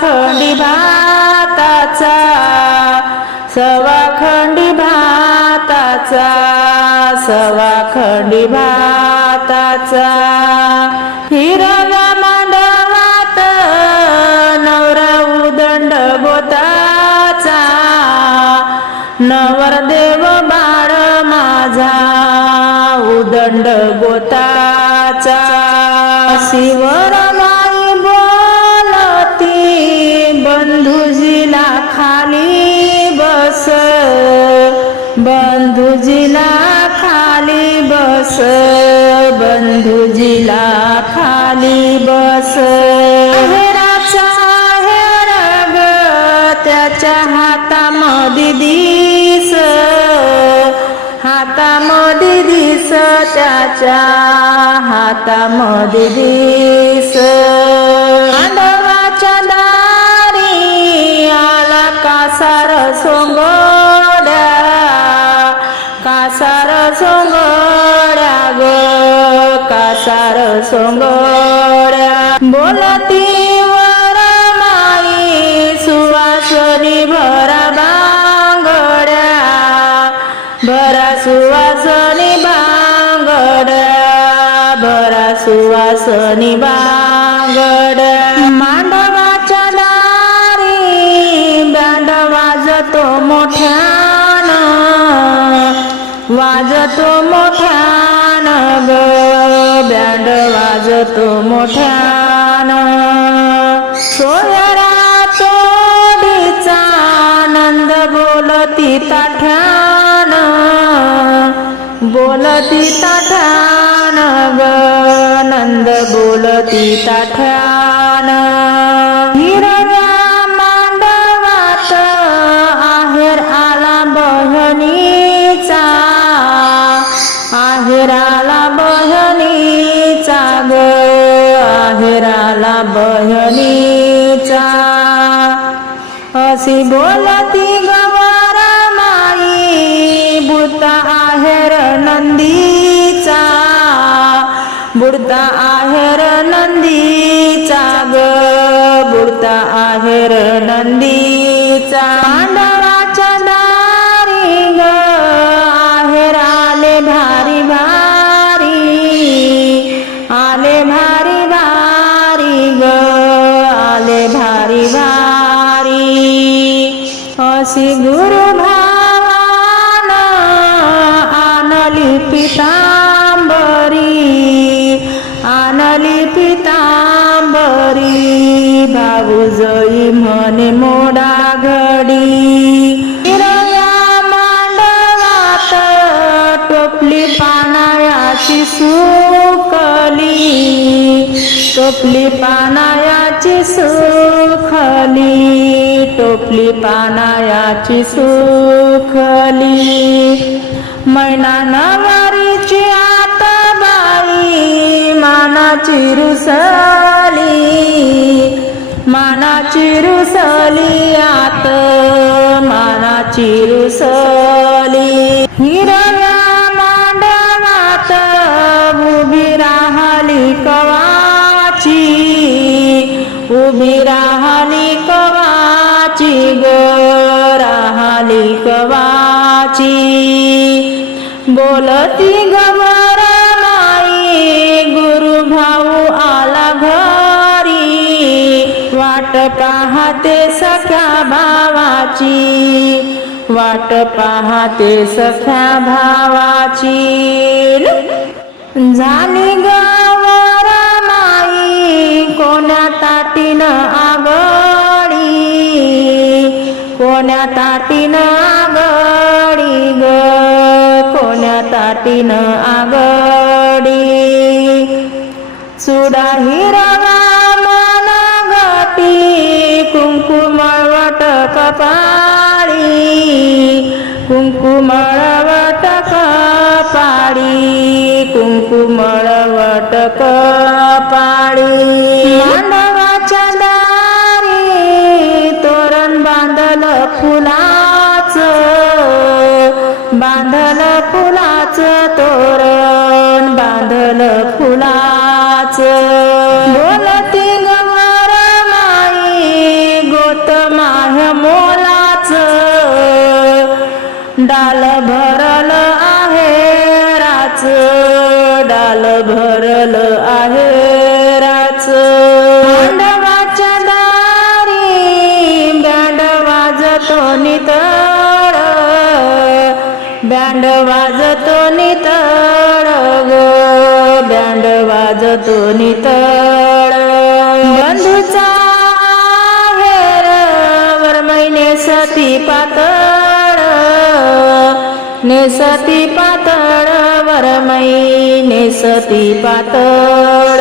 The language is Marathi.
खंडी भाताचा सवा खंडी भाताचा सवा खंडी भाताचा. हिरव्या मांडवात नवरा उदंड गोताचा नवरदेव बाळ माझा उदंड गोताचा शिवर बस बंधुजीला खाली बस. हेराचा हेर ग त्याच्या हातामध्ये दिस. हातामध्ये दिस त्याच्या हातामध्ये दिस. कासार बोलती वर माई सुवासनी भरा बांगड्या. भरा सुवासनी बांगड्या भरा सुवासनी बांगड्या. मांडवाच्या दारी बँड वाजतो मोठ्यानं वाजतो मोठ्या वाजतो मोठ्यान सोयरा तोडीचा आनंद बोलती ताठ्यान बोलती ताठ्यान ग नंद बोलती ताठ्यान बहिणीचा अशी बोलती गवर माई बुता आहेर नंदीचा। बुडता आहेर नंदीचा ग बुडता आहेर नंदी। अशी गुरु भावान आणली पितांबरी आणली पितांबरी. भाऊ जई म्हणे मोडा घडी हिरव्या मांडवात टोपली पानायाची सुकली टोपली पानायाची सुखली. टोपली पानायाची सुखली. मैना नवारीची आत बाई मानाची रुसली. मानाची रुसली आत मानाची रुसली. हिरव्या मांडवात उभी राहली कवाची. उभी राहली वाची बोलती गबर माई गुरु भाऊ आला घरी. वाट पाहते सख्या भावाची. वाट पाहते सख्या भावाची. झाली गावर माई कोणा ताटीनं आग? कोण्या ताटीनं आगडी ग? कोण्या ताटीनं आगडी? सुडा हिरा गती कुंकुमळवट कपाळी. कुंकुमळवट कपाळी कुंकुमळवट क तोरण फुलाच. बोलती गमर माई गोत माह मोलाच. डाल भरल आहे राच डाल भरल आहे राच. मांडवाच्या दारी बँड वाजतो नितळ बँड वाजतो नितळ ग. बँड वाजतो नितळ. बंधूचा वर महिने सती पातळ. नेसती पातळ वर मै सती पातळ.